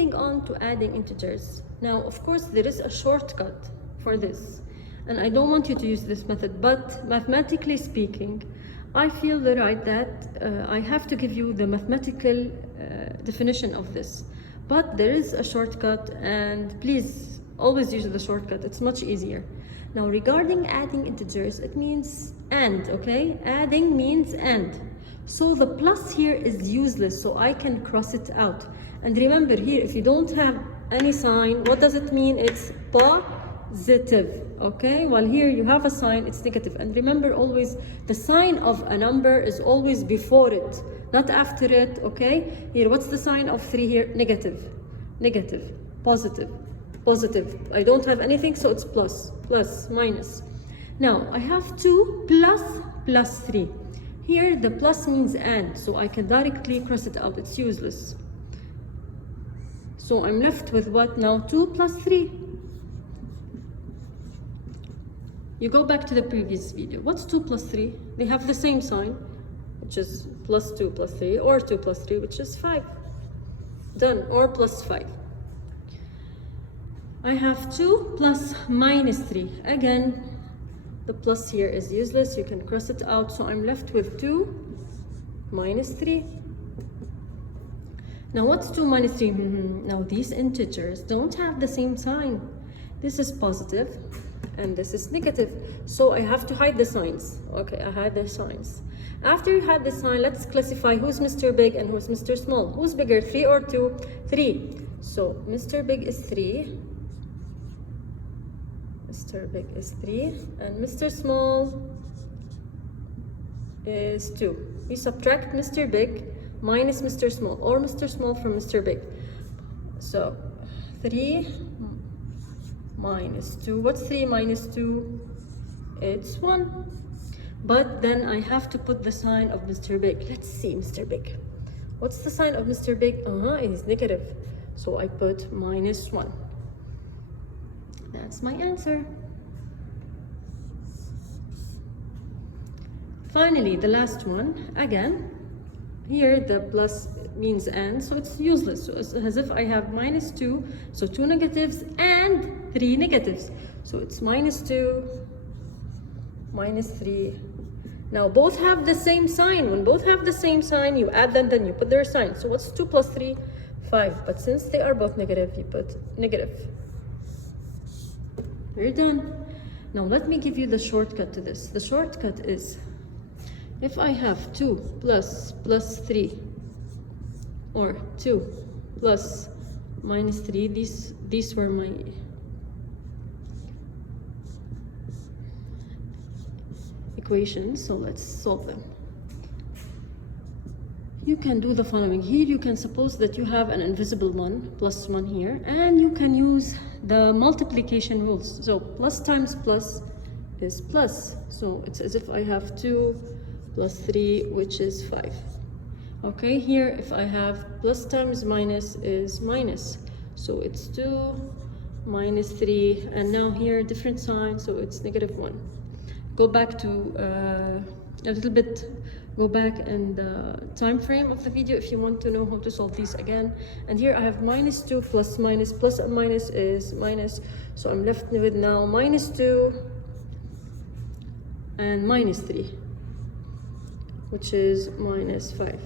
moving on to adding integers. Now, of course, there is a shortcut for this, and I don't want you to use this method, but mathematically speaking, I feel the right that I have to give you the mathematical definition of this. But there is a shortcut, and please always use the shortcut, it's much easier. Now, regarding adding integers, it means and, okay? Adding means and. So the plus here is useless, so I can cross it out. And remember here, if you don't have any sign, what does it mean? It's positive, okay? While here you have a sign, it's negative. And remember always, the sign of a number is always before it, not after it, okay? Here, what's the sign of 3 here? Negative, negative, positive, positive. I don't have anything, so it's plus, plus, minus. Now, I have 2 plus, plus 3. Here, the plus means and, so I can directly cross it out. It's useless. So I'm left with what now? 2 plus 3. You go back to the previous video. What's 2 plus 3? They have the same sign, which is plus 2 plus 3, or 2 plus 3, which is 5. Done, or plus 5. I have 2 plus minus 3. Again, the plus here is useless. You can cross it out. So I'm left with 2 minus 3. Now, what's 2 minus 3? Now, these integers don't have the same sign. This is positive and this is negative. So I have to hide the signs. Okay, I hide the signs. After you had the sign, let's classify who's Mr. Big and who's Mr. Small. Who's bigger, 3 or 2? 3. So Mr. Big is 3. Mr. Big is 3. And Mr. Small is 2. We subtract Mr. Big minus Mr. Small, or Mr. Small from Mr. Big. So 3 minus 2. What's 3 minus 2? It's 1. But then I have to put the sign of Mr. Big. Let's see Mr. Big. What's the sign of Mr. Big? It is negative. So I put minus 1. That's my answer. Finally, the last one. Again, here the plus means and, so it's useless. So it's as if I have minus 2, so 2 negatives and 3 negatives. So it's minus 2, minus 3. Now both have the same sign. When both have the same sign, you add them, then you put their sign. So what's 2 plus 3? 5. But since they are both negative, you put negative. We're done. Now let me give you the shortcut to this. The shortcut is, if I have 2 plus 3, or 2 plus minus 3, these were my equations, so let's solve them. You can do the following. Here you can suppose that you have an invisible 1, plus 1 here, and you can use the multiplication rules. So plus times plus is plus. So it's as if I have 2 plus 3, which is 5. Okay, here if I have plus times minus is minus. So it's 2 minus 3, and now here different sign, so it's negative 1. Go back to a little bit, go back in the time frame of the video if you want to know how to solve these again. And here I have minus 2 plus minus, plus and minus is minus. So I'm left with now minus 2 and minus 3, which is minus 5.